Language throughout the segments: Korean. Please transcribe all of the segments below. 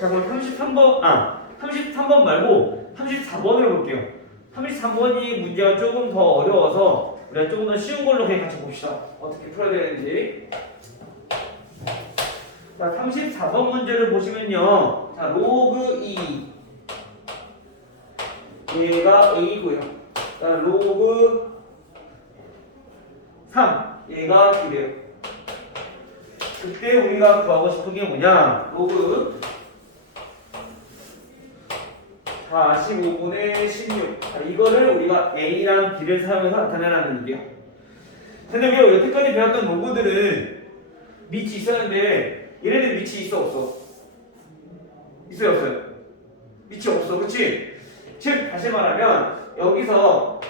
자, 그럼 33번 말고 34번으로 볼게요. 33번이 문제가 조금 더 어려워서 우리가 조금 더 쉬운 걸로 그냥 같이 봅시다. 어떻게 풀어야 되는지. 자, 34번 문제를 보시면요. 자, 로그 2 얘가 A고요. 자, 로그 3 얘가 B래요. 그때 우리가 구하고 싶은 게 뭐냐? 로그 45분의 16. 자, 이거를 우리가 A랑 B를 사용해서 나타내라는 얘기예요. 근데 우리가 여태까지 배웠던 로그들은 밑이 있었는데 얘네들 밑이 있어 없어? 있어요 없어요? 밑이 없어, 그치? 즉 다시 말하면 여기서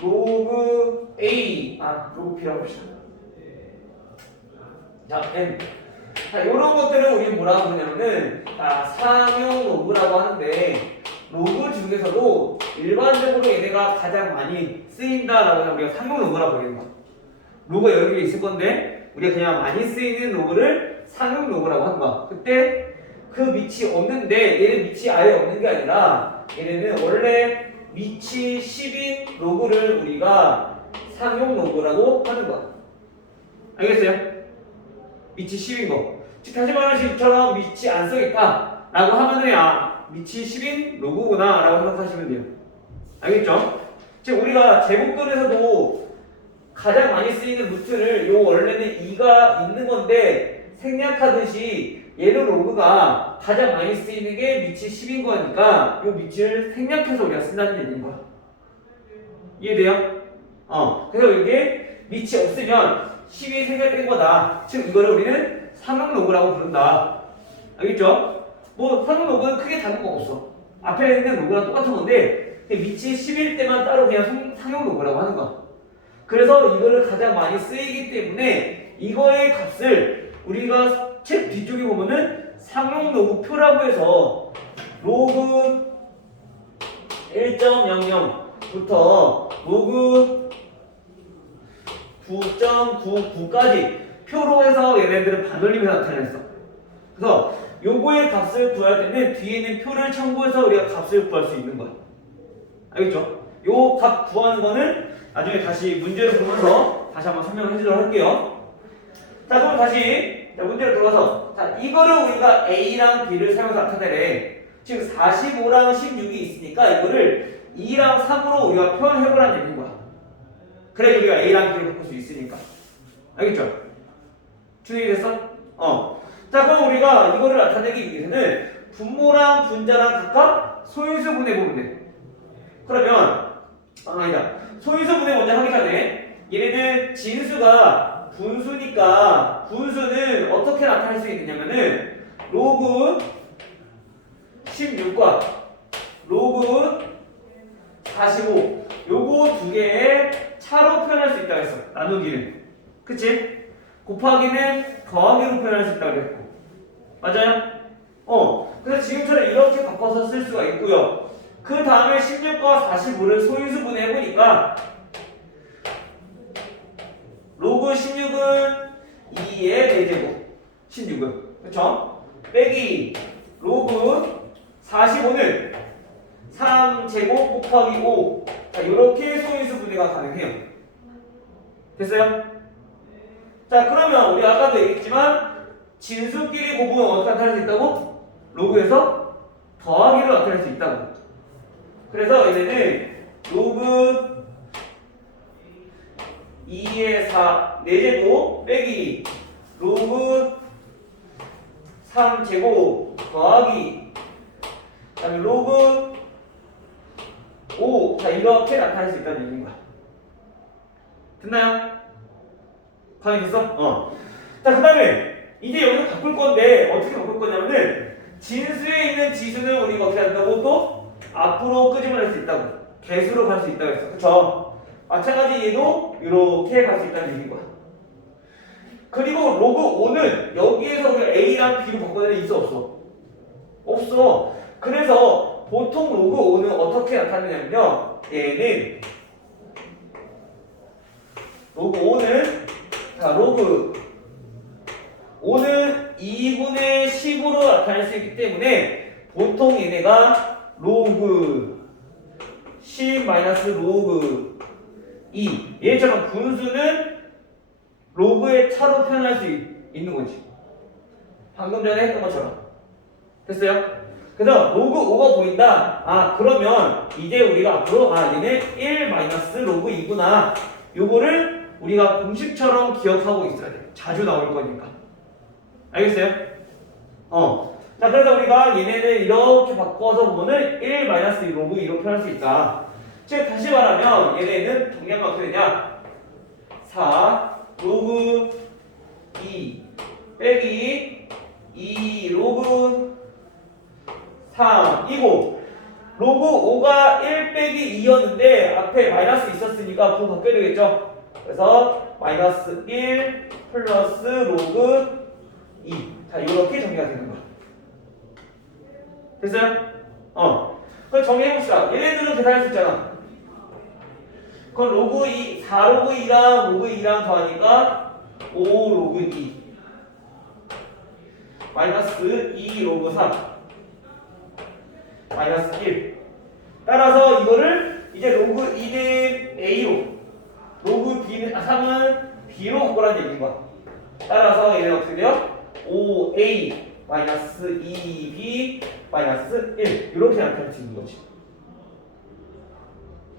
로그 A 로그 B라고 합시다. 자, N. 자, 요런 것들을 우리 뭐라고 하냐면은 상용 로그라고 하는데, 로그 중에서도 일반적으로 얘네가 가장 많이 쓰인다라고 하면 우리가 상용 로그라고 부르는 거야. 로그가 여러 개 있을 건데 우리가 그냥 많이 쓰이는 로그를 상용 로그라고 하는 거야. 그때 그 밑이 없는데 얘는 밑이 아예 없는 게 아니라 얘네는 원래 밑이 10인 로그를 우리가 상용 로그라고 하는 거야. 알겠어요? 밑이 10인 거. 즉 다시 말하는 식처럼 밑이 안 써있다 라고 하면은 밑이 10인 로그구나 라고 생각하시면 돼요. 알겠죠? 즉 우리가 제곱근에서도 가장 많이 쓰이는 루트를 요 원래는 2가 있는 건데 생략하듯이 얘는 로그가 가장 많이 쓰이는 게 밑이 10인 거니까 요 밑을 생략해서 우리가 쓴다는 얘기인 거야. 이해돼요? 그래서 이게 밑이 없으면 10이 생략된 거다. 즉 이거를 우리는 상용 로그라고 부른다. 알겠죠? 뭐 상용 로그는 크게 다른 거 없어. 앞에 있는 로그랑 똑같은 건데 밑이 10일 때만 따로 그냥 상용 로그라고 하는 거야. 그래서 이거를 가장 많이 쓰이기 때문에 이거의 값을 우리가 책 뒤쪽에 보면은 상용 로그표라고 해서 로그 1.00부터 로그 9.99까지 표로 해서 얘네들을 반올림해서 나타냈어. 그래서 요거의 값을 구할 때는 뒤에 있는 표를 첨부해서 우리가 값을 구할 수 있는 거야. 알겠죠? 요 값 구하는 거는 나중에 다시 문제를 보면서 다시 한번 설명을 해주도록 할게요. 자, 그럼 다시 문제로 돌아가서 이거를 우리가 A랑 B를 사용해서 나타내래. 지금 45랑 16이 있으니까 이거를 2랑 3으로 우리가 표현해보라는 얘기인 거야. 그래 우리가 A랑 B를 바꿀 수 있으니까. 알겠죠? 준비 됐어? 자, 그럼 우리가 이거를 나타내기 위해서는 분모랑 분자랑 각각 소인수 분해보면 돼. 그러면 아니다. 소인수 분해 먼저 하기 전에 얘네들 진수가 분수니까 분수는 어떻게 나타낼 수 있느냐면은 로그 16과 로그 45 요거 두 개의 차로 표현할 수 있다고 했어. 나누기는. 그치? 곱하기는 더하기로 표현할 수 있다고 했고. 맞아요? 그래서 지금처럼 이렇게 바꿔서 쓸 수가 있고요. 그 다음에 16과 45를 소인수 분해해보니까 로그 16은 2의 4제곱 16은 그쵸? 빼기 로그 45는 3제곱 곱하기 5 자, 이렇게 소인수 분해가 가능해요. 됐어요? 자, 그러면 우리 아까도 얘기했지만 진수끼리 곱은 어떻게 나타낼 수 있다고? 로그에서 더하기로 나타낼 수 있다고. 그래서 얘네는 로그 2의 4 4제곱 빼기 로그 3제곱 더하기 그다음에 로그 5 자, 이렇게 나타낼 수 있다는 얘기인 거야. 됐나요? 가능이 됐어? 자, 그 다음에 이제 여기서 바꿀 건데 어떻게 바꿀 거냐면은 진수에 있는 지수는 우리가 어떻게 한다고? 또 앞으로 끄집어낼 수 있다고. 개수로 갈 수 있다고 했어. 그쵸? 마찬가지 얘도 이렇게 갈 수 있다는 얘기인 거야. 그리고 로그 5는 여기에서 우리가 A랑 B로 바꿔내는 있어 없어? 없어. 그래서 보통 로그 5는 어떻게 나타내냐면요. 얘는 로그 5는 자, 로그 5는 2분의 10으로 나타낼 수 있기 때문에 보통 얘네가 로그 10 마이너스 로그 2 얘처럼 분수는 로그의 차로 표현할 수 있는 거지. 방금 전에 했던 것처럼. 됐어요? 그래서 로그 5가 보인다. 아 그러면 이제 우리가 앞으로 얘네 1 마이너스 로그 2구나. 요거를 우리가 공식처럼 기억하고 있어야 돼. 자주 나올 거니까. 알겠어요? 자 그래서 우리가 얘네를 이렇게 바꿔서 보면은 1 마이너스 로그 2로 표현할 수 있다. 즉 다시 말하면 얘네는 정리하면 어떻게 되냐? 4 로그 2 빼기 2 로그 3이고 로그 5가 1 빼기 2였는데 앞에 마이너스 있었으니까 앞으로 바뀌어야 되겠죠? 그래서 마이너스 1 플러스 로그 2. 자 이렇게 정리가 되는 거야. 됐어요? 그럼 정리해봅시다. 얘네들은 계산할 수 있잖아. 그럼 로그 2, 4 로그 2랑 로그 2랑 더하니까 5 로그 2 마이너스 2 로그 3 마이너스 1. 따라서 이거를 이제 로그 2는 A로 로그 3은 B로 바꾸라는 얘기인 거야. 따라서 얘는 어떻게 돼요? 5A 마이너스 2B 마이너스 1 이렇게 나타낼 수 있는 거지.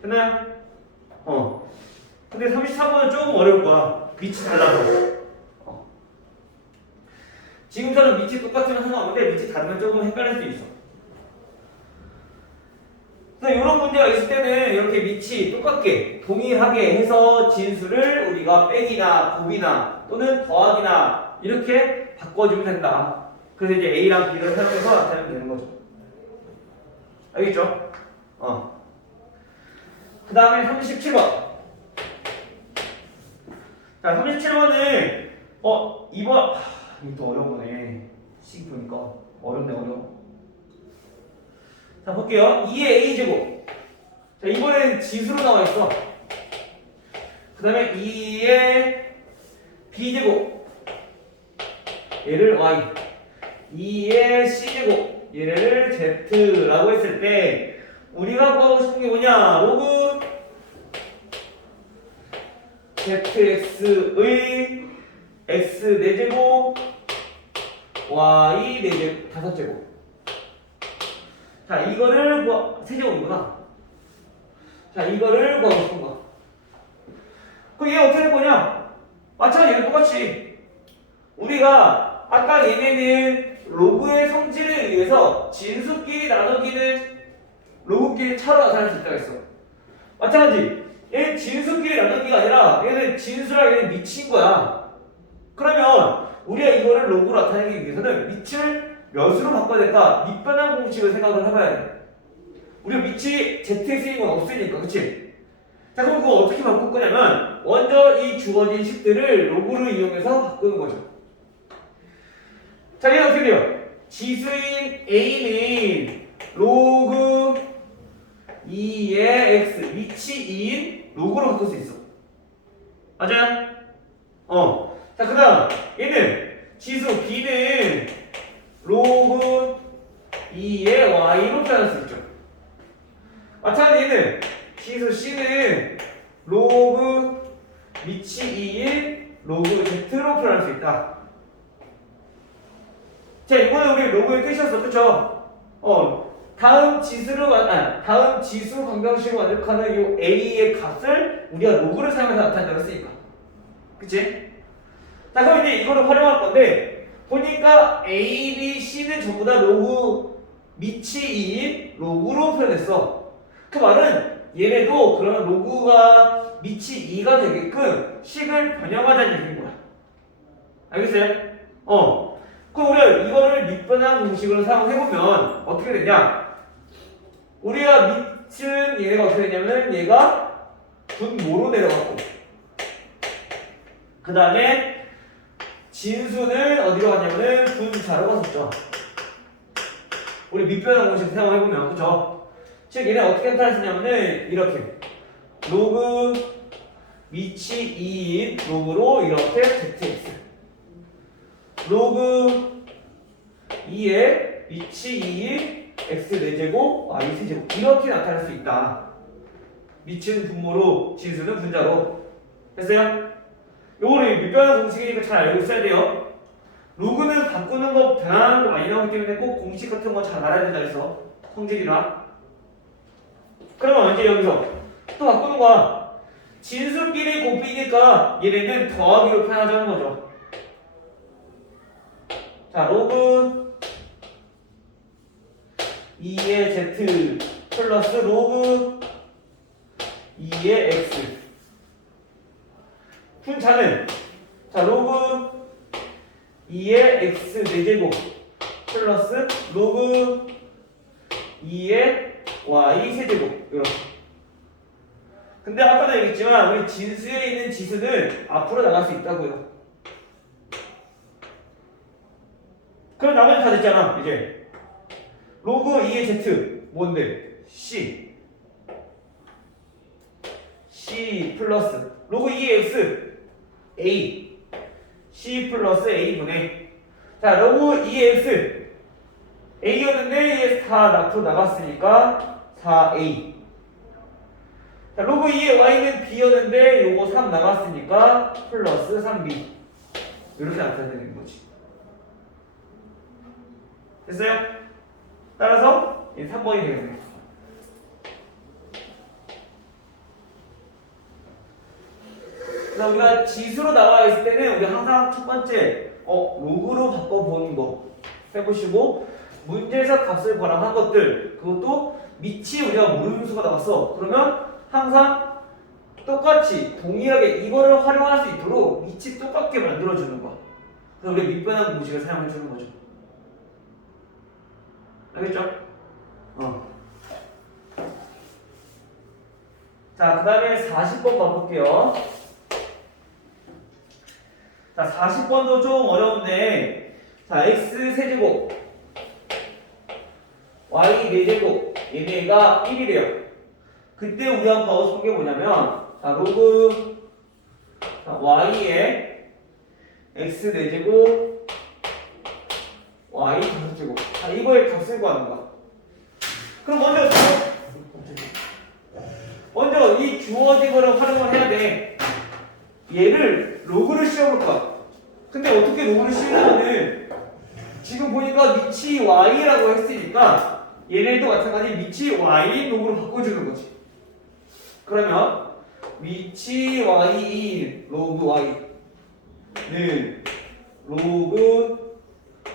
됐나요? 근데 33번은 조금 어려울 거야. 밑이 달라서. 지금처럼 밑이 똑같으면 상관없는데 밑이 다르면 조금 헷갈릴 수 있어. 그래서 이런 문제가 있을 때는 이렇게 밑이 똑같게 동일하게 해서 진수를 우리가 빼기나 곱이나 또는 더하기나 이렇게 바꿔주면 된다. 그래서 이제 A랑 B를 사용해서 나타내면 되는 거죠. 알겠죠? 그 다음에 37번. 자, 37번은 이번 이것도 어려우네. 식 보니까 어렵네. 자 볼게요. 2의 A제곱. 자 이번엔 지수로 나와 있어. 그 다음에 2의 B제곱. 얘를 Y. 2의 C제곱. 얘를 Z라고 했을 때 우리가 구하고 싶은 게 뭐냐? 로그 ZX의 X 4제곱 Y 4제곱 5제곱. 자 이거를 세제곱이구나. 자 이거를 구하고 싶은 거. 그럼 얘 어떻게 할 거냐? 마찬가지 얘는 똑같이 우리가 아까 얘네는 로그의 성질에 의해서 진수끼리 나누기는 로그끼리 차로 나타낼 수 있다고 했어. 마찬가지 얘는 진수끼리 나누기가 아니라 얘는 진수랑 얘는 미친 거야. 그러면 우리가 이거를 로그로 나타내기 위해서는 밑을 몇으로 바꿔야 될까? 밑변환 공식을 생각을 해봐야 돼. 우리가 밑이 ZX인 건 없으니까, 그치? 자, 그럼 그거 어떻게 바꿀 거냐면 먼저 이 주어진 식들을 로그를 이용해서 바꾸는 거죠. 자, 얘는 어떻게 돼요? 지수인 A는 로그 2의 X, 밑이 2인 로그로 바꿀 수 있어. 맞아요? 자, 그 다음 얘는 지수 B는 로그 2의 Y로 표현할 수 있죠. 마찬가지 얘는 지수 C는 로그 밑이 2인 로그 Z로 표현할 수 있다. 자, 이거는 우리 로그의 뜻이었어. 그쵸? 다음 지수 방정식으로 완벽하는 이 A의 값을 우리가 로그를 사용해서 나타낸다고 했으니까. 그치? 자, 그럼 이제 이거를 활용할 건데, 보니까 A, B, C는 전부 다 로그 밑이 2인 로그로 표현했어. 그 말은 얘네도 그러면 로그가 밑이 2가 되게끔 식을 변형하자는 얘기인 거야. 알겠어요? 그럼 우리가 이거를 밑변환 공식으로 사용해보면 어떻게 되냐? 우리가 밑은 얘가 어떻게 되냐면 얘가 분모로 내려갔고, 그 다음에 진수는 어디로 갔냐면은 분자로 갔었죠. 우리 밑변환 공식 사용해보면, 그쵸? 즉 얘는 어떻게 나타낼 수 있냐면은 이렇게 로그 밑이 2인 로그로 이렇게 ZX 로그 2에 위치 2일 x 4제곱 y 세제곱 이렇게 나타날 수 있다. 미치는 분모로 진수는 분자로. 됐어요? 요거를 밑변환 공식이니까 잘 알고 있어야 돼요. 로그는 바꾸는 거 변하는 거 많이 나오기 때문에 꼭 공식 같은 거 잘 알아야 된다 그래서 성질이나. 그러면 이제 여기서 또 바꾸는 거야. 진수끼리 곱이니까 얘네는 더하기로 표현하자는 거죠. 자, 로그 2의 z 플러스 로그 2의 x. 분자는 자, 로그 2의 x 4제곱 플러스 로그 2의 y 세제곱 이렇게. 근데 아까도 얘기했지만 우리 진수에 있는 지수는 앞으로 나갈 수 있다고요. 그럼 나머지 다 됐잖아. 이제 로그 2의 z 뭔데? c 플러스 로그 2의 x a c 플러스 a분의 자 로그 2의 x a였는데 4 앞으로 나갔으니까 4a. 자 로그 2의 y는 b였는데 요거 3 나갔으니까 플러스 3b. 이렇게 나타내는 거지. 됐어요? 따라서 3번이 되겠네. 그래서 우리가 지수로 나와 있을 때는 우리 항상 첫 번째 로그로 바꿔보는 거 해보시고 문제에서 값을 발행한 것들 그것도 밑이 우리가 모르는 수가 나왔어. 그러면 항상 똑같이 동일하게 이거를 활용할 수 있도록 밑이 똑같게 만들어주는 거야. 그래서 우리가 밑변환 공식을 사용해주는 거죠. 알겠죠? 자, 그 다음에 40번 봐볼게요. 자, 40번도 좀 어려운데, 자, x 세제곱, y 4제곱, 얘네가 1이래요. 그때 우리가 하고 싶은 게 뭐냐면, 자, 로그, 자, y의 x 4제곱, y 5제곱. 자, 이거의 값을 구하는 거야. 그럼 먼저 이 주어진 거를 활용을 해야 돼. 얘를 로그를 씌워볼 거야. 근데 어떻게 로그를 씌우냐면은 지금 보니까 밑이 y라고 했으니까 얘네도 마찬가지 밑이 y 로그로 바꿔주는 거지. 그러면 밑이 y인 로그 y는 로그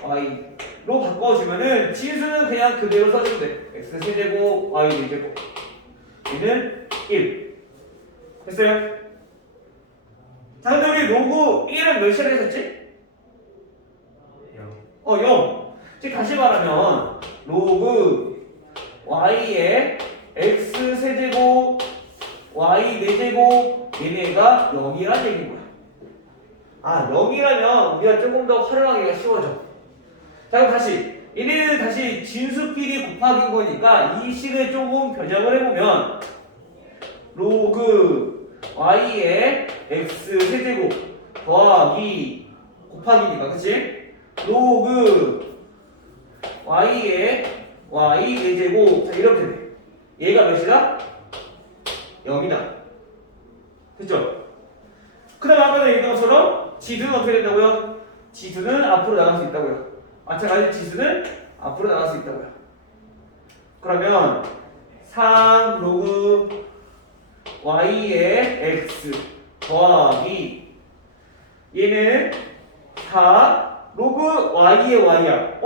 y로 바꿔주면은 진수는 그냥 그대로 써주면 돼. x 세제곱 y 4제곱 얘는 1 됐어요? 자, 근데 우리 로그 1은 몇 시간에 했었지? 0. 즉 다시 말하면 로그 y의 x 세제곱 y 4제곱 얘네가 0이란 얘기인 거야. 아, 0이라면 우리가 조금 더 활용하기가 쉬워져. 자, 그럼 다시 얘네는 다시 진수끼리 곱하기인 거니까 이 식을 조금 변형을 해보면 로그 y의 x 세제곱 더하기 곱하기니까 그치? 로그 y의 y 4제곱 자 이렇게 돼. 얘가 몇이다? 0이다. 됐죠? 그 다음에 아까 얘기한 것처럼 지수는 어떻게 된다고요? 지수는 앞으로 나갈 수 있다고요. 마찬가지 지수는 앞으로 나갈 수 있다고요. 그러면 3 로그 y의 x 더하기 얘는 4 로그 y의 y야.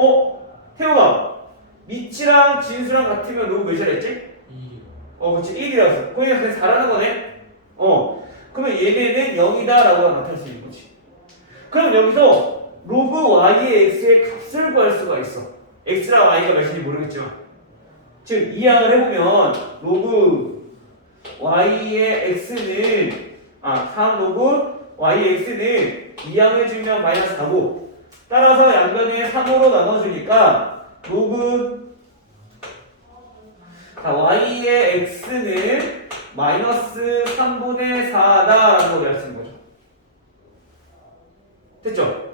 태호가 밑이랑 진수랑 같으면 로그 몇이라 했지? 2. 그렇지 1이라서 그냥 4라는 거네. 그러면 얘네는 0이다 라고 나타낼 수 있는 거지. 그럼 여기서 로그 y의 x의 값을 구할 수가 있어. x랑 y가 몇인지 모르겠지만 즉 이항을 해보면 로그 y의 x는 3 로그 y의 x는 이항해주면 마이너스 4고 따라서 양변에 3으로 나눠주니까 로그 y의 x는 마이너스 3분의 4다라고 할 수 있는 거죠. 됐죠?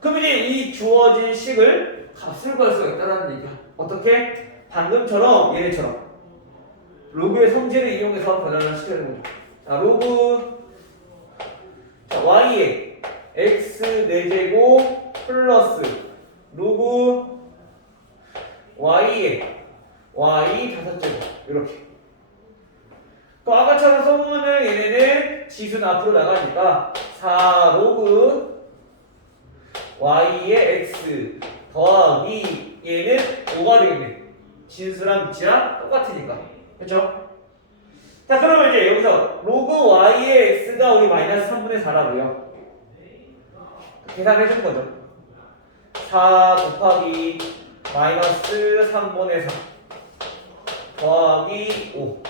그럼 이제 이 주어진 식을 값을 구할 수가 있다는 얘기야. 어떻게? 방금처럼 얘네처럼 로그의 성질을 이용해서 변화를 시켜주는 거야. 자, 로그 자, y의 x 4제곱 플러스 로그 y의 y 5제곱 이렇게. 또 아까처럼 써보면은 얘네는 지수는 앞으로 나가니까 4 로그 y의 x 더하기 얘는 5가 되겠네. 진수랑 밑이랑 똑같으니까. 그쵸? 자, 그러면 이제 여기서 로그 y의 x가 우리 마이너스 3분의 4라고요. 계산해 주는 거죠. 4 곱하기 마이너스 3분의 4 더하기 5.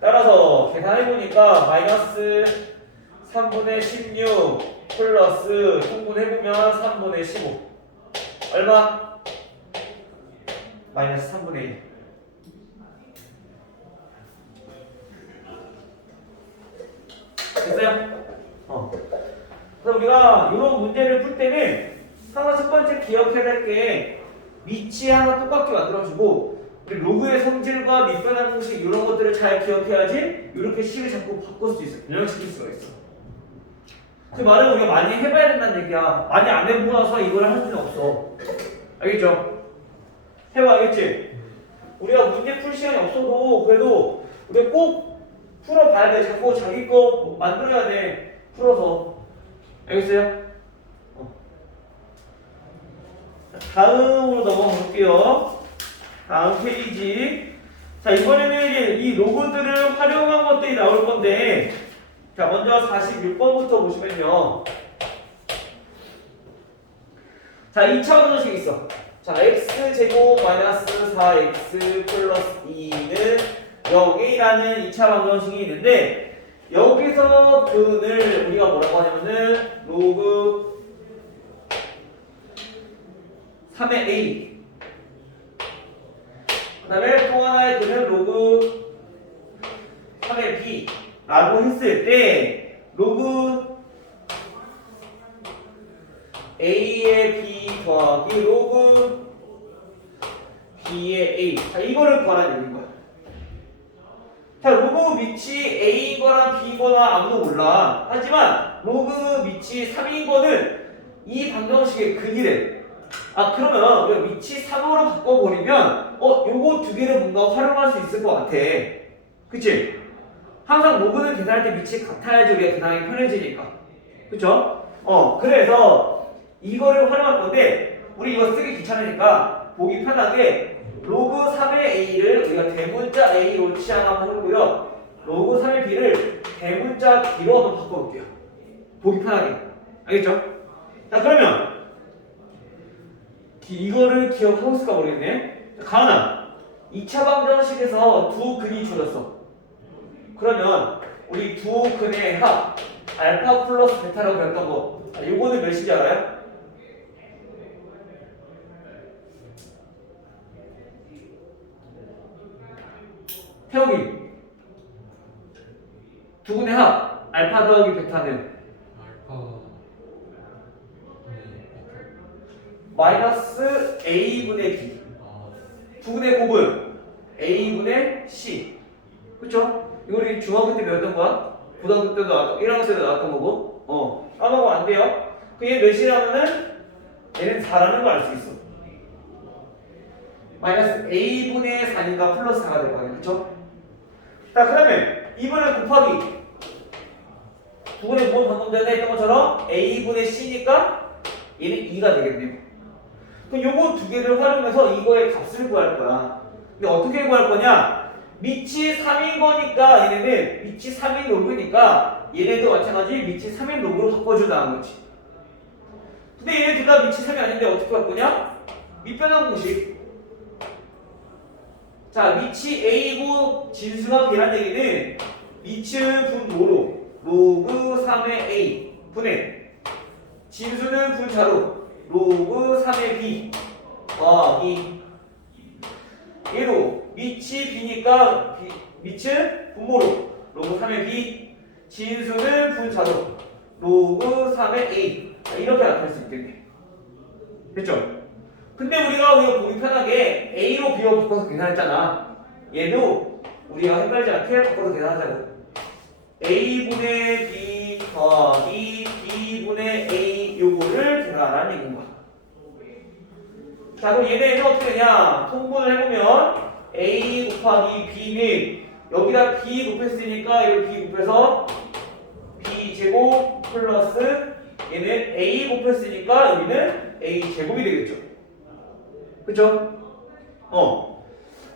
따라서 계산해보니까 마이너스 3분의 16 플러스 통분해보면 3분의 15 얼마? 마이너스 3분의 1. 됐어요? 그래서 우리가 이런 문제를 풀 때는 항상 첫 번째 기억해야 될 게 밑이 하나 똑같게 만들어주고 우리 로그의 성질과 밑변환 공식 이런 것들을 잘 기억해야지 이렇게 식을 자꾸 바꿀 수 있어. 변형시킬 수가 있어. 그 말은 우리가 많이 해봐야 된다는 얘기야. 많이 안 해보고 나서 이걸 할 수는 없어. 알겠죠? 해봐야겠지? 우리가 문제 풀 시간이 없어도 그래도 우리가 꼭 풀어봐야 돼. 자꾸 자기 거 만들어야 돼. 풀어서. 알겠어요? 다음으로 넘어가 볼게요. 다음 페이지. 자, 이번에는 이제 이 로그들을 활용한 것들이 나올 건데, 자, 먼저 46번부터 보시면요. 자, 2차 방정식이 있어. 자, x제곱 마이너스 4x 플러스 2는 0이라는 2차 방정식이 있는데, 여기서 근을 우리가 뭐라고 하냐면은 로그 3의 a 그 다음에 또 하나의 근은 로그 3의 b 라고 했을 때 로그 a의 b 더하기 로그 b의 a. 자, 이거를 구하라는 얘기인 거야. 자, 로그 밑이 a인 거랑 b인 거나 아무도 몰라. 하지만 로그 밑이 3인 거는 이 방정식의 근이래. 아, 그러면 우리가 밑이 3으로 바꿔버리면 요거 두 개를 뭔가 활용할 수 있을 것 같아. 그치? 항상 로그는 계산할 때 밑이 같아야지 우리가 계산하기 편해지니까. 그쵸? 그래서 이거를 활용할 건데 우리 이거 쓰기 귀찮으니까 보기 편하게 로그 3의 a를 우리가 대문자 a로 취향한번 해보고요. 로그 3의 b를 대문자 b로 한번 바꿔볼게요. 보기 편하게. 알겠죠? 자, 그러면 이거를 기억하고 있을까 모르겠네. 가은아, 2차 방정식에서 두 근이 주어졌어. 그러면 우리 두 근의 합 알파 플러스 베타라고 배웠던 거, 요거는 몇인지 알아요? 태욱이, 두 근의 합 알파 더하기 베타는 마이너스 a분의 b. 두 근의 곱은 a분의 c. 그쵸? 이거 우리 중학교 때 배웠던 거야? 고등학교 때도 나왔던, 1학년 때도 나왔던 거고. 까먹으면 안 돼요. 그게 몇이라면은 얘는 4라는 걸 알 수 있어. 마이너스 a분의 4니까 플러스 4가 될 거 아니야. 그쵸? 자, 그러면 이번에 곱하기 두 근의 곱은 방금 전에 했던 것처럼 a분의 c니까 얘는 2가 되겠네요. 그럼 요거 두 개를 활용해서 이거의 값을 구할 거야. 근데 어떻게 구할 거냐? 밑이 3인 거니까 얘네는 밑이 3인 로그니까 얘네도 마찬가지 밑이 3인 로그로 바꿔준다는 거지. 근데 얘네 둘 다 밑이 3이 아닌데 어떻게 할 거냐? 밑변환 공식. 자, 밑이 a고 진수가 b란 얘기는 밑은 분모로 로그 3의 a 분의 진수는 분자로 로그 3의 b 더하기 얘로 밑이 b니까 밑은 분모로 로그 3의 b 진수는 분자로 로그 3의 a 이렇게 나타낼 수 있겠네. 됐죠? 근데 우리가 보기 편하게 A로 B로 바꿔서 계산했잖아. 얘도 우리가 헷갈리지 않게 바꿔서 계산하자고. A분의 B 더하기 B분의 A 요거를 계산하라는 얘기인 거야. 자, 그럼 얘네는 어떻게 되냐? 통분을 해보면 A 곱하기 B는 여기다 B 곱했으니까 이걸 B 곱해서 B 제곱 플러스 얘는 A 곱했으니까 여기는 A 제곱이 되겠죠. 그쵸?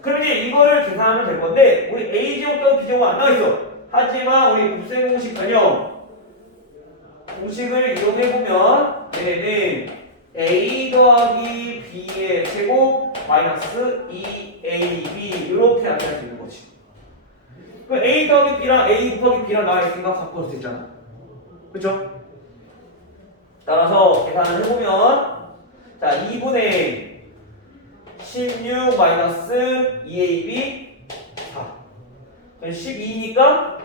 그럼 이제 이거를 계산하면 될 건데 우리 A 제곱 더하기 B 제곱 안 나와있어. 하지만 우리 곱셈 공식 전형 공식을 이용해보면 얘는 A 더하기 B의 제곱 마이너스 2AB 이렇게 나타낼 수 있는 거지. 그럼 A 더하기 B랑 A 곱하기 B랑 나와있으니까 바꿀 수 있잖아. 그쵸? 따라서 계산을 해보면 자 2분의 16 마이너스 2AB 4 그럼 12니까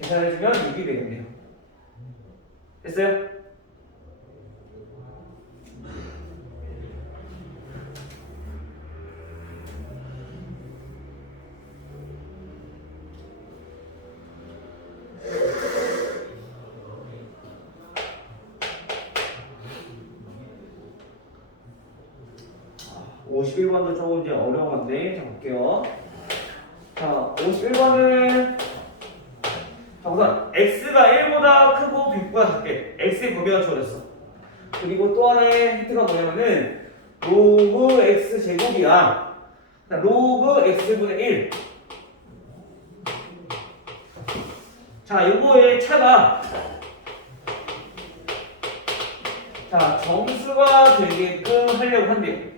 계산해주면 6이 되겠네요. 됐어요? 아, 51번도 조금 이제 어려운 건데, 자, 볼게요. 자, 51번은, 자, 우선, x가 1보다 크고 b보다 작게, x의 범위가 주어졌어. 그리고 또 하나의 힌트가 뭐냐면은, 로그 x 제곱이야. 로그 x분의 1. 자, 요거의 차가, 자, 정수가 되게끔 하려고 한대요.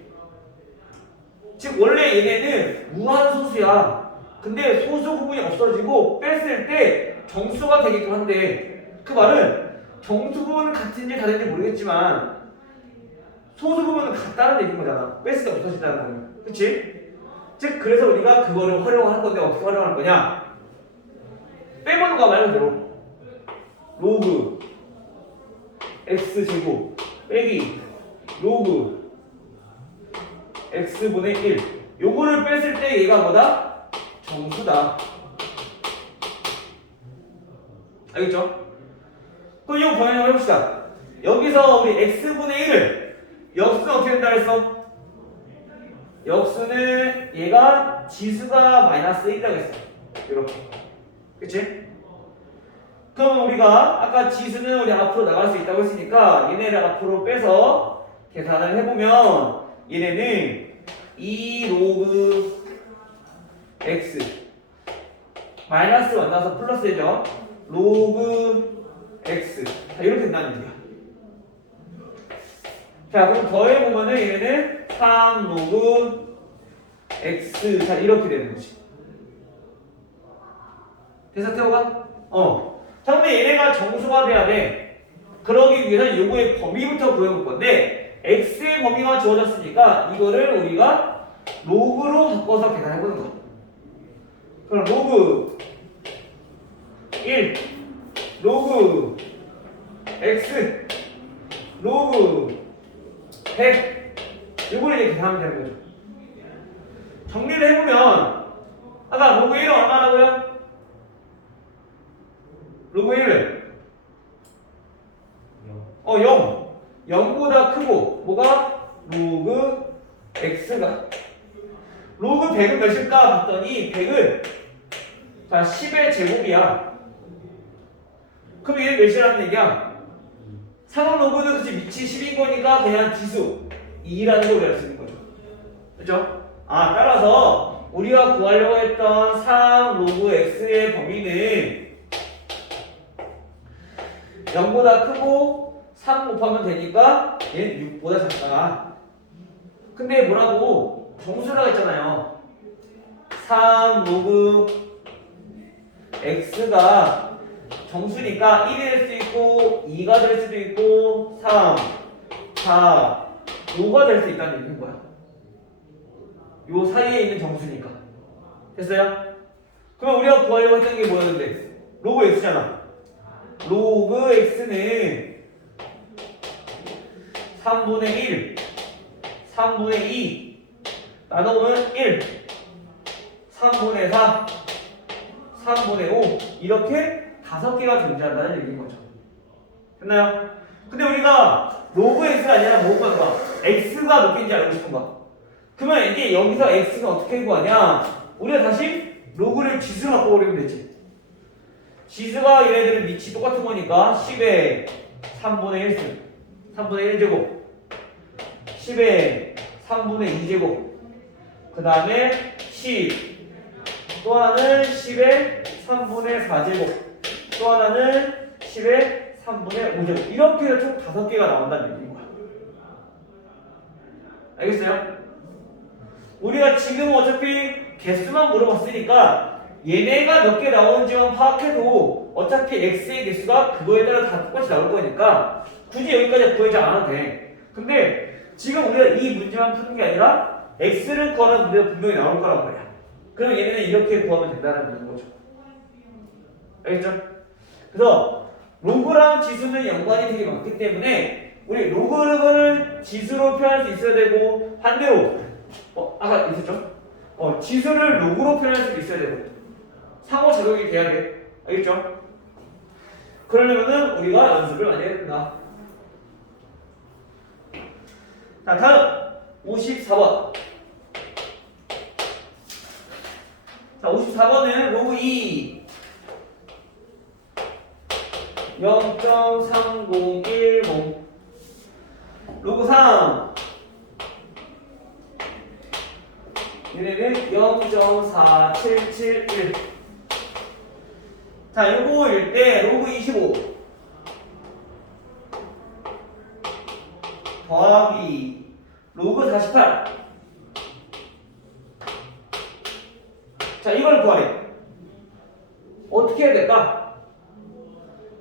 즉 원래 얘네는 무한소수야. 근데 소수 부분이 없어지고 뺐을 때 정수가 되게끔 한대. 그 말은 정수 부분은 같은지 다른지 모르겠지만 소수 부분은 같다는 얘기인 거잖아. 뺐을 때 없어진다는 거는. 그치? 즉 그래서 우리가 그거를 활용할 건데 어떻게 활용할 거냐? 빼보는 거 말 그대로 로그 x제곱 빼기 로그 x분의 1 요거를 뺐을 때 얘가 뭐다? 정수다. 알겠죠? 그럼 이거 변형을 해봅시다. 여기서 우리 x분의 1을 역수는 어떻게 된다 그랬어? 역수는 얘가 지수가 마이너스 1이라고 했어. 이렇게. 그치? 그럼 우리가 아까 지수는 우리 앞으로 나갈 수 있다고 했으니까 얘네를 앞으로 빼서 계산을 해보면 얘네는 2 로그 x 마이너스 만나서 플러스 되죠. 로그 x 자 이렇게 된다는 얘기야. 자 그럼 더해보면은 얘네는 3 로그 x 자 이렇게 되는 거지. 됐어 태호가? 자 근데 얘네가 정수가 돼야 돼. 그러기 위해서는 요거의 범위부터 구해볼 건데 x의 범위가 주어졌으니까 이거를 우리가 로그로 바꿔서 계산해보는 거야. 그럼 로그 1 로그 x 로그 100 이걸 이제 계산하면 되는 거죠. 정리를 해보면 아까 로그 1은 얼마라고요? 로그 1은 0 0보다 크고 뭐가? 로그 x가 로그 100은 몇일까? 봤더니 100은 자 10의 제곱이야. 그럼 얘는 몇이라는 얘기야? 상호 로그는 그치 밑이 10인 거니까 그냥 지수 2라는 걸 알 수 있는 거죠. 그죠? 따라서 우리가 구하려고 했던 3 로그 x의 범위는 0보다 크고 3 곱하면 되니까 얘는 6보다 작다. 근데 뭐라고? 정수라고 했잖아요. 3 로그 x가 정수니까 1이 될 수 있고 2가 될 수도 있고 3, 4, 5가 될 수 있다는 얘기인 거야. 요 사이에 있는 정수니까. 됐어요? 그럼 우리가 구하려고 했던 게 뭐였는데? 로그 x잖아. 로그 x는 3분의 1, 3분의 2, 나눠보면 1, 3분의 4, 3분의 5 이렇게 5개가 존재한다는 얘기인 거죠. 됐나요? 근데 우리가 로그 x가 아니라 뭐가 봐? x가 몇 개인지 알고 싶은가? 그러면 이제 여기서 x는 어떻게 구하냐? 우리가 다시 로그를 지수로 바꿔버리면 되지. 지수가 얘네들은 밑이 똑같은 거니까 10의 3분의 1승 3분의 1제곱 10의 3분의 2제곱 그 다음에 10 또 하나는 10의 3분의 4제곱 또 하나는 10의 3분의 5제곱 이렇게 해서 총 5개가 나온다는 얘기인 거야. 알겠어요? 우리가 지금 어차피 개수만 물어봤으니까 얘네가 몇 개 나오는지만 파악해도 어차피 x의 개수가 그거에 따라 다 똑같이 나올 거니까 굳이 여기까지 구하지 않아도 돼. 근데 지금 우리가 이 문제만 푸는 게 아니라 x를 구하는 문제가 분명히 나올 거란 말이야. 그럼 얘네는 이렇게 구하면 된다는 거죠. 알겠죠? 그래서 로그랑 지수는 연관이 되게 많기 때문에 우리 로그를 지수로 표현할 수 있어야 되고 반대로 아까 있었죠? 지수를 로그로 표현할 수도 있어야 되고 상호작용이 돼야 돼. 알겠죠? 그러려면은 우리가 연습을 많이 해야 된다. 자, 다음 54번. 자, 54번은 로그 2 0.3010 로그 3 얘네는 0.4771 자, 요거일 때 로그 25 더하기 로그 48 자, 이걸 구하래. 어떻게 해야 될까?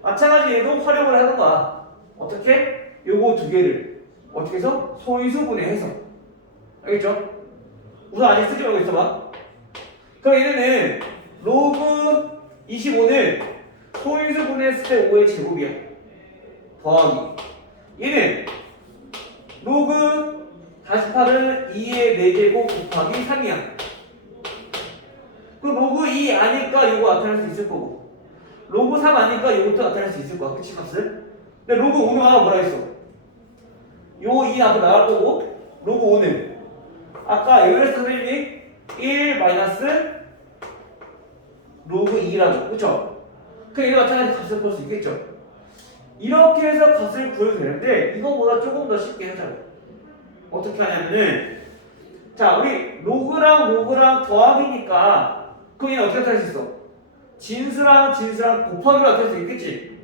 마찬가지로 얘도 활용을 하는 거야. 어떻게? 요거 두 개를 어떻게 해서? 소인수분해해서. 알겠죠? 우선 아직 쓰지 말고 있어봐. 그럼 얘네는 로그 25는 소인수분해했을 때 5의 제곱이야. 더하기 얘는 로그 48은 2의 4제곱 곱하기 3이야. 그럼 로그 2 아니까 요거 나타낼 수 있을 거고 로그 3 아니까 요것도 나타낼 수 있을 거야. 그치 값을? 근데 로그 5는 아까 뭐라 했어? 요 2 앞으로 나갈 거고 로그 5는 아까 여기서 선생님이 1 마이너스 로그 2라고 그쵸? 그럼 이거 나타내서 값을 볼 수 있겠죠? 이렇게 해서 값을 구해도 되는데 이거보다 조금 더 쉽게 하자고. 어떻게 하냐면은 자 우리 로그랑 더하기니까 그럼 얘는 어떻게 나타낼 수 있어? 진수랑 곱하기로 나타낼 수 있겠지?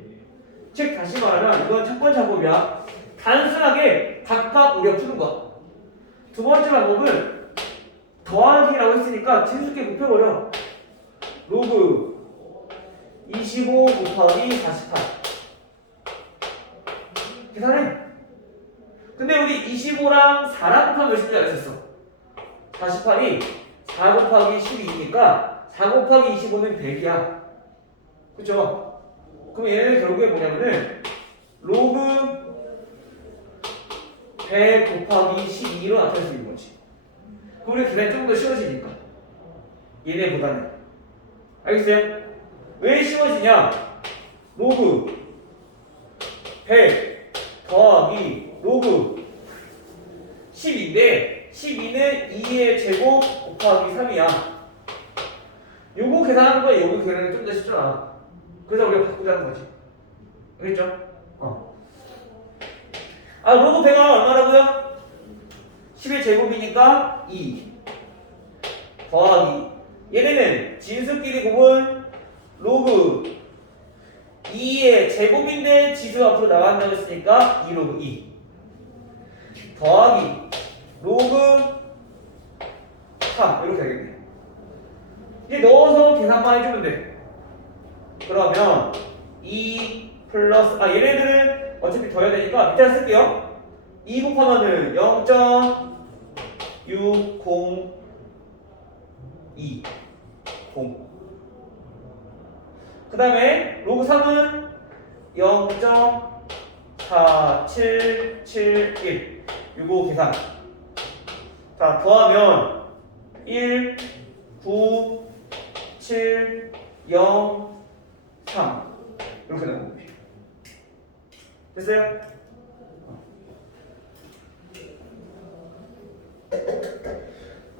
즉 다시 말하면 이건 첫 번째 방법이야. 단순하게 각각 우리가 푸는 거야. 두 번째 방법은 더하기라고 했으니까 진수끼리 곱해버려. 로그 25 곱하기 48 계산해. 근데 우리 25랑 4랑 곱하면 몇인지 알았었어. 48이 4 곱하기 12니까 4 곱하기 25는 100이야. 그쵸? 그럼 얘는 결국에 뭐냐면은 로그 100 곱하기 12로 나타낼 수 있는 거지. 그럼 우리 계산이 좀 더 쉬워지니까 얘네보다는. 알겠어요? 왜 쉬워지냐? 로그 100 더하기 로그 12인데 12는 2의 제곱 곱하기 3이야. 요거 계산하는 거야. 요거 계산이 좀 더 쉽잖아. 그래서 우리가 바꾸자는 거지. 알겠죠? 로그 100은 얼마라고요? 10의 제곱이니까 2 더하기 얘네는 진수끼리 곱은 로그 2의 제곱인데 지수 앞으로 나간다고 했으니까 2 로그 2 더하기 로그 3 이렇게 되겠네. 이제 넣어서 계산만 해주면 돼. 그러면 2 플러스 얘네들은 어차피 더해야 되니까 밑에다 쓸게요. 2 곱하면은 0.602 0. 그 다음에 로그 3은 4, 7, 7, 1. 요거 계산. 자, 더하면 1, 9, 7, 0, 3. 이렇게 나오는 거예요. 됐어요?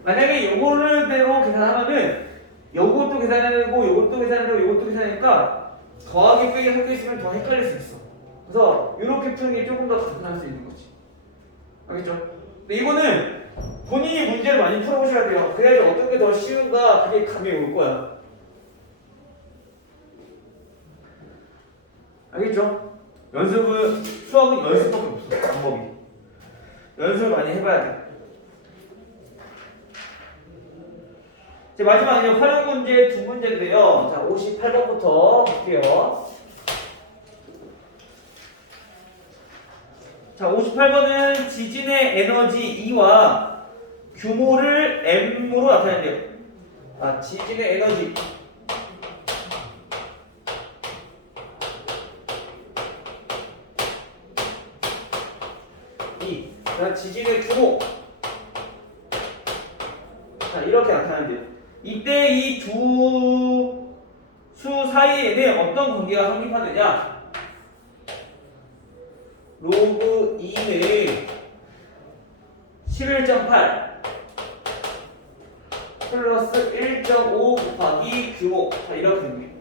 만약에 요거를 대로 계산하면은 요것도 계산해내고 요것도 계산해내고 요것도 계산하니까 더하기 빼기 섞여 있으면 더 헷갈릴 수 있어. 그래서 이렇게 푸는 게 조금 더 간단할 수 있는 거지. 알겠죠? 근데 이거는 본인이 문제를 많이 풀어보셔야 돼요. 그래야지 어떤 게 더 쉬운가 그게 감이 올 거야. 알겠죠? 연습은 수학은 연습밖에 없어. 방법이. 연습을 많이 해봐야 돼. 이제 마지막 이제 활용 문제 두 문제인데요. 자, 58번부터 볼게요. 자, 58번은 지진의 에너지 E와 규모를 M으로 나타낸대요. 아, 지진의 에너지 E, 지진의 규모. 자, 이렇게 나타낸대요. 이때 이 두 수 사이에는 어떤 관계가 성립하느냐? 로그 2는 11.8 플러스 1.5 곱하기 규모. 자, 이렇게 됩니다.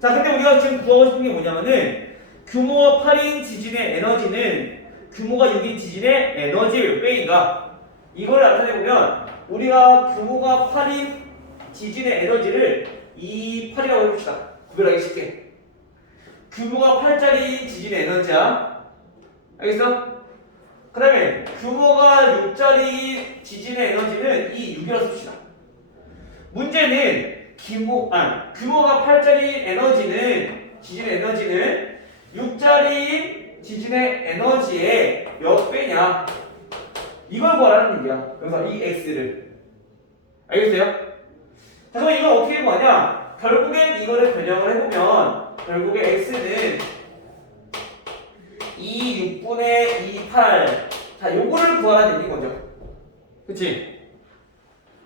자, 근데 우리가 지금 구하고 싶은 게 뭐냐면은 규모가 8인 지진의 에너지는 규모가 6인 지진의 에너지를 몇 배인가? 이걸 나타내보면 우리가 규모가 8인 지진의 에너지를 8이라고 해봅시다. 구별하기 쉽게. 규모가 8짜리 지진의 에너지야. 알겠어? 그 다음에 규모가 6짜리 지진의 에너지는 6이라고 씁시다. 문제는 규모가 8짜리 에너지는 지진의 에너지는 6짜리 지진의 에너지의 몇 배냐? 이걸 구하라는 얘기야. 그래서 이 x를. 알겠어요? 자, 그럼 이걸 어떻게 구하냐? 결국엔 이거를 변형을 해보면 결국에 x는 6분의 8. 자, 요거를 구하라는 얘기인 거죠. 그치?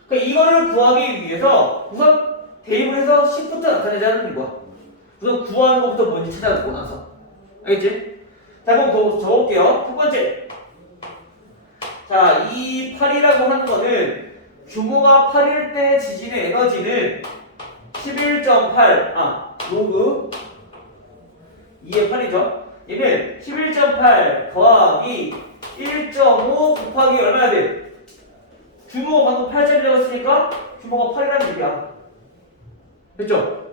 그러니까 이거를 구하기 위해서 우선 대입을 해서 10부터 나타내자는 거야. 우선 구하는 것부터 뭔지 찾아보고 나서. 알겠지? 자, 그럼 적어볼게요. 첫 번째. 자, 이 8이라고 하는 거는 규모가 8일 때 지진의 에너지는 11.8 로그 2의 8이죠. 얘는 11.8 더하기 1.5 곱하기 얼마나 돼? 규모가 방금 8짜리라고 했으니까 규모가 8이라는 얘기야. 됐죠?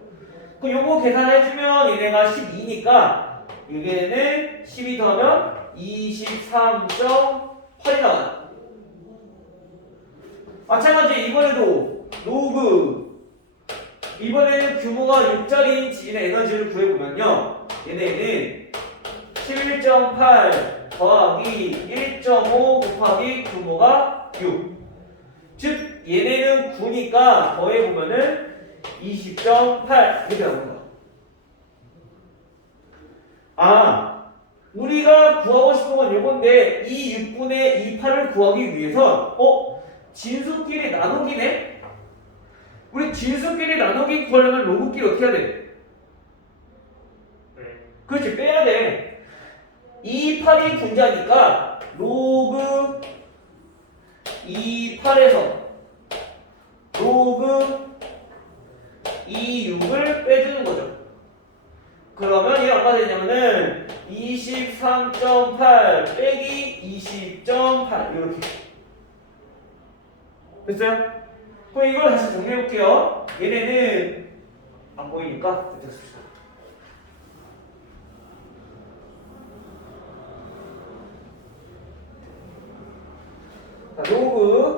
그럼 요거 계산해주면 얘네가 12니까 얘네는 12 더하면 23.8이 나와요. 마찬가지 이번에도 로그 이번에는 규모가 6짜리인 지진의 에너지를 구해보면요 얘네는 11.8 더하기 1.5 곱하기 규모가 6 즉 얘네는 9니까 더해보면은 20.8 이렇게 나오는 거야. 우리가 구하고 싶은 건 요건데 이 6분의 28을 구하기 위해선 진수끼리 나누기네? 우리 진수끼리 나누기 구하려면 로그끼리 어떻게 해야 돼? 그렇지, 빼야 돼. 28이 분자니까 로그 28에서 로그 26을 빼주는 거죠. 그러면 얘가 얼마 되냐면은 23.8 빼기 20.8 이렇게. 됐어요? 그럼 이걸 다시 정리해볼게요. 얘네는 안 보이니까 됐습니다. 자, 로그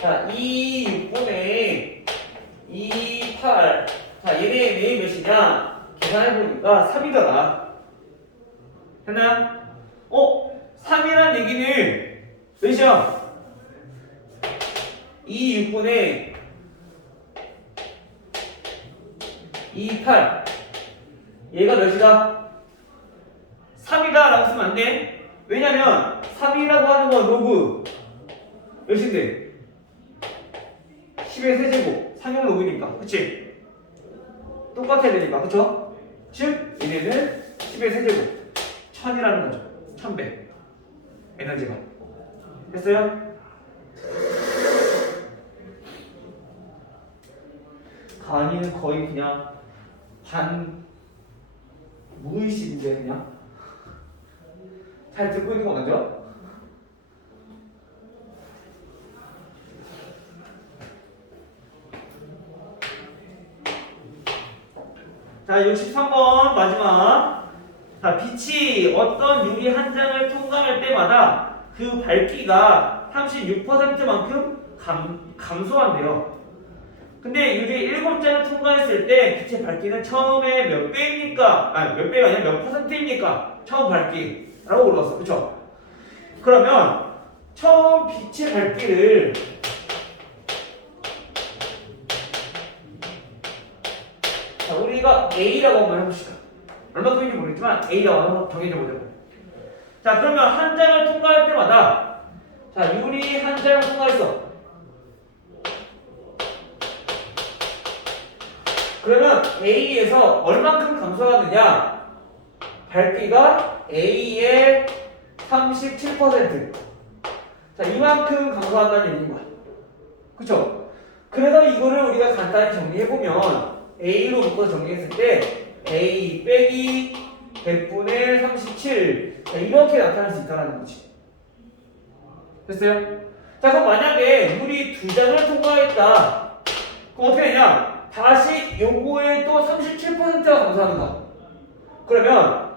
자, 6분의 28 자, 얘네의 메인 몇이냐? 계산해보니까 3이더라. 됐나요? 3이란 얘기는 몇이야? 6분의 28 얘가 몇이다? 3이다 라고 쓰면 안 돼. 왜냐면 3이라고 하는 건 로그 몇인데? 10의 세제곱 상용 로그니까. 그치? 똑같아야 되니까. 그쵸? 즉 얘네는 10의 세제곱 1000이라는 거죠. 1000배 에너지가. 됐어요? 강의는 거의 그냥 반 무의식인데 그냥 잘 듣고 있는 거 맞죠? 자, 63번 마지막. 자, 빛이 어떤 유리 한 장을 통과할 때마다 그 밝기가 36%만큼 감소한대요. 근데 유리 7장을 통과했을 때 빛의 밝기는 처음에 몇 배입니까? 아니, 몇 배가 아니라 몇 퍼센트입니까? 처음 밝기라고 물어봤어. 그쵸? 그러면 처음 빛의 밝기를 자, 우리가 A라고 한번 해봅시다. 얼마큼인지 모르겠지만 A라고 한번 정해줘보자고. 자, 그러면 한 장을 통과할 때마다 자, 유리 한 장을 통과했어. 그러면 A에서 얼만큼 감소하느냐? 밝기가 A의 37%. 자, 이만큼 감소한다는 얘기인 거야. 그쵸? 그래서 이거를 우리가 간단히 정리해보면 A로 묶어서 정리했을 때 A 빼기 100분의 37 자, 이렇게 나타날 수 있다는 거지. 됐어요? 자, 그럼 만약에 우리 두 장을 통과했다. 그럼 어떻게 되냐? 다시 요거에 또 37%가 감소하는가? 그러면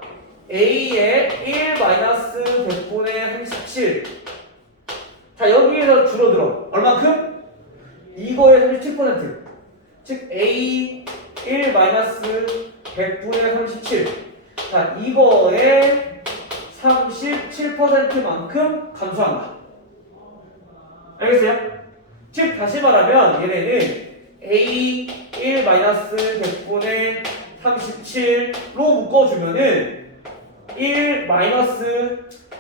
A의 1 마이너스 100분의 37 자, 여기에서 줄어들어. 얼만큼? 이거의 37%. 즉 A 1 마이너스 100분의 37 자, 이거의 37%만큼 감소한다. 알겠어요? 즉 다시 말하면 얘네는 A 1 마이너스 100분의 37로 묶어주면은 1 마이너스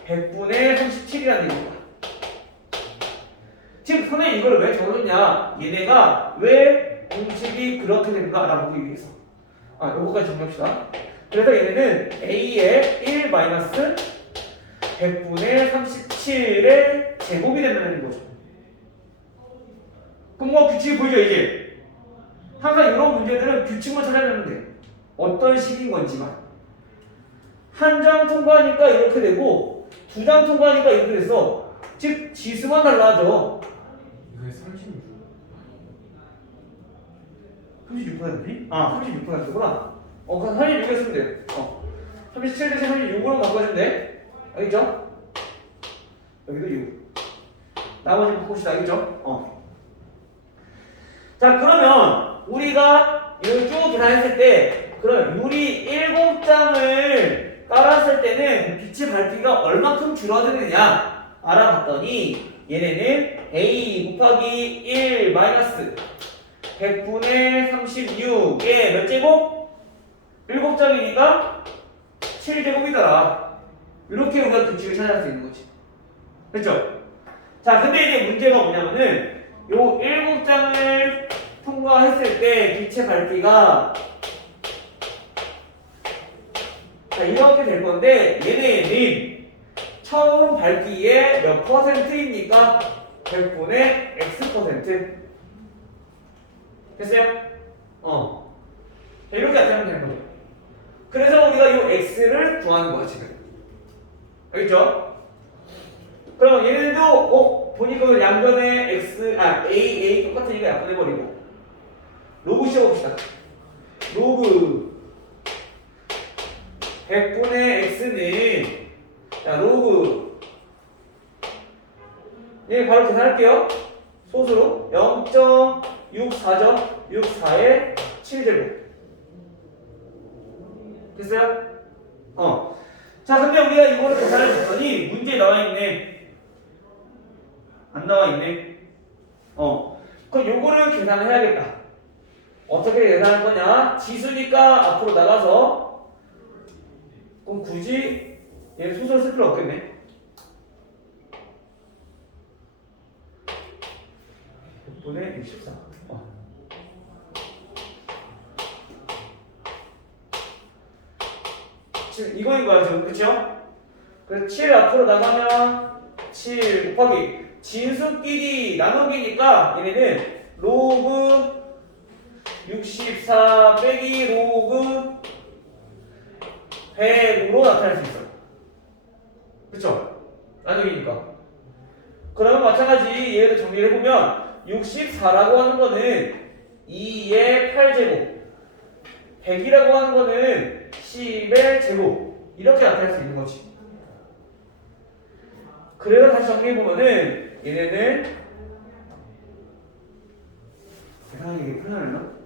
100분의 37이라는 얘기입니다. 즉 선생님 이걸 왜 적어줬냐? 얘네가 왜 공식이 그렇게 되는가 알아보기 위해서. 요거까지 정리합시다. 그래서 얘네는 A의 1 마이너스 100분의 37의 제곱이 된다는 거죠. 그럼 뭐 규칙이 보이죠 이제? 항상 이런 문제들은 규칙만 찾아내면 돼. 어떤 식인 건지만. 한 장 통과하니까 이렇게 되고 두 장 통과하니까 이렇게 돼서 즉 지수만 달라져. 이게 36. 36%니? 36%구나. 그럼 36 했으면 돼. 37 대신 36으로 바꿔주면 돼. 알겠죠? 여기도 6. 나머지 바꿉시다. 알겠죠? 자, 그러면 우리가 이걸 쭉 계산했을 때 그럼 유리 7장을 깔았을 때는 빛의 밝기가 얼마큼 줄어드느냐 알아봤더니 얘네는 A 곱하기 1 마이너스 100분의 36에 몇 제곱? 7장이니까 7제곱이더라. 이렇게 우리가 규칙을 찾아낼 수 있는 거지. 그렇죠? 자, 근데 이제 문제가 뭐냐면은 요 7장을 통과했을 때 빛의 밝기가 자, 이렇게 될 건데 얘네는 처음 밝기의 몇 퍼센트입니까? 100분의 X%. 됐어요? 자, 이렇게 나타내면 되는 거죠. 그래서 우리가 이 X를 구하는 거야 지금. 알겠죠? 그럼 얘네도 보니까 양변에 X, A 똑같으니까 약분해버리고 로그 씌워봅시다. 로그 100분의 X는 자, 로그 바로 계산할게요. 소수로 0.64죠? 64의 7제곱 됐어요? 자, 근데 우리가 이거를 계산을 했더니 문제에 나와있네. 안 나와있네. 그럼 요거를 계산을 해야겠다. 어떻게 계산할 거냐? 지수니까 앞으로 나가서 그럼 굳이 얘 소설 쓸 필요 없겠네. 6분의 64. 지금 이거인 거야 지금, 그쵸? 그래서 7 앞으로 나가면 7 곱하기 진수끼리 나누기니까 얘네는 로그 64 빼기 로그 100으로 나타낼 수 있어. 그쵸? 나누기니까. 그러면 마찬가지 얘를 정리를 해보면 64라고 하는 거는 2의 8제곱, 100이라고 하는 거는 10의 제곱, 이렇게 나타낼 수 있는 거지. 그래서 다시 정리해보면은 얘네는 계산하기 이게 편하려나?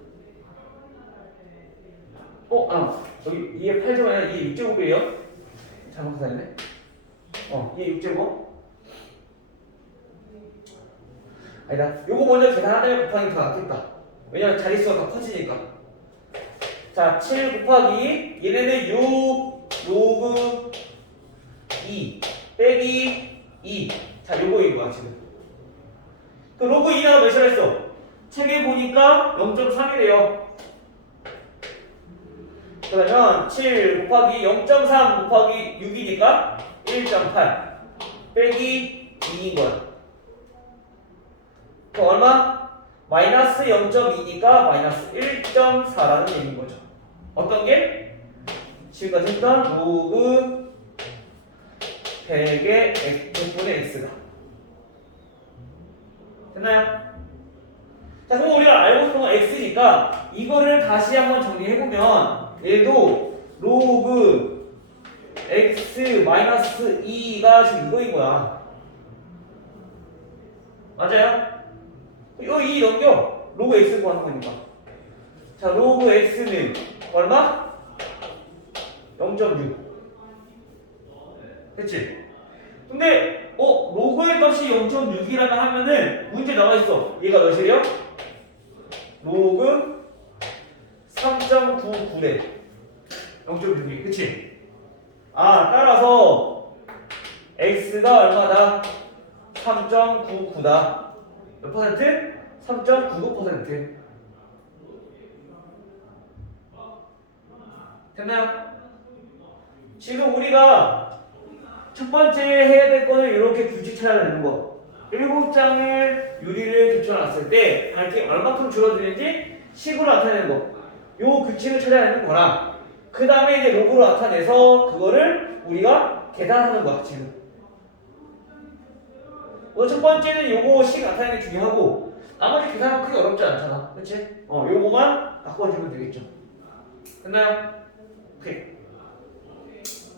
여기 2의 8제곱 아니라 2의 6제곱이에요? 잘못 계산했네. 2의 6제곱. 아니다. 요거 먼저 계산하면 곱하기 더 낫겠다. 왜냐면 자릿수가 더 커지니까. 자, 7 곱하기 얘네는 6 로그 2 빼기 2. 자, 요거인 거야 지금. 그 로그 2가 몇이라 했어? 책에 보니까 0.3이래요. 그러면 7 곱하기 0.3 곱하기 6이니까 1.8 빼기 2인 거야. 그 얼마? 마이너스 0.2니까 마이너스 1.4라는 얘기인 거죠. 어떤 게? 지금까지 했던 로그 100의 x분의 x가 됐나요? 자, 그럼 우리가 알고 있는 건 x니까 이거를 다시 한번 정리해보면 얘도 로그 x 마이너스 2가 지금 이거인 거야. 맞아요? 이거 2 넘겨. 로그 x 구하는 거니까. 자, 로그 x는 얼마? 0.6. 됐지? 근데 로그의 값이 0.6이라고 하면은 문제 나와 있어. 얘가 몇이래요? 로그 3.99래. 0.6이. 그치? 따라서 x가 얼마다? 3.99다. 몇 퍼센트? 3.99%. 됐나요? 지금 우리가 첫 번째 해야 될 거는 이렇게 규칙 찾아내는 거. 7장의 유리를 붙여놨을 때 밝기 얼마큼 줄어드는지 식으로 나타내는 거. 요 규칙을 찾아내는 거랑 그 다음에 이제 로그로 나타내서 그거를 우리가 계산하는 거야 지금. 첫 번째는 요거 식 나타내는 게 중요하고 나머지 계산은 크게 어렵지 않잖아. 그치? 요거만 바꿔주면 되겠죠. 됐나요? 오케이.